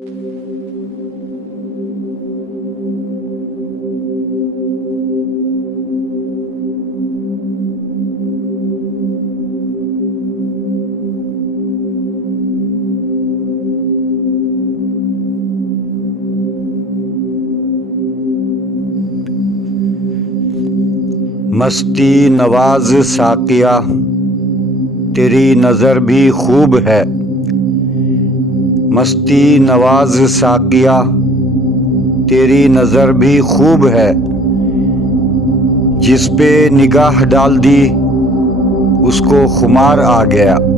मस्ती नवाज साकिया तेरी नज़र भी खूब है। मस्ती नवाज साकिया तेरी नज़र भी खूब है। जिस पे निगाह डाल दी उसको खुमार आ गया।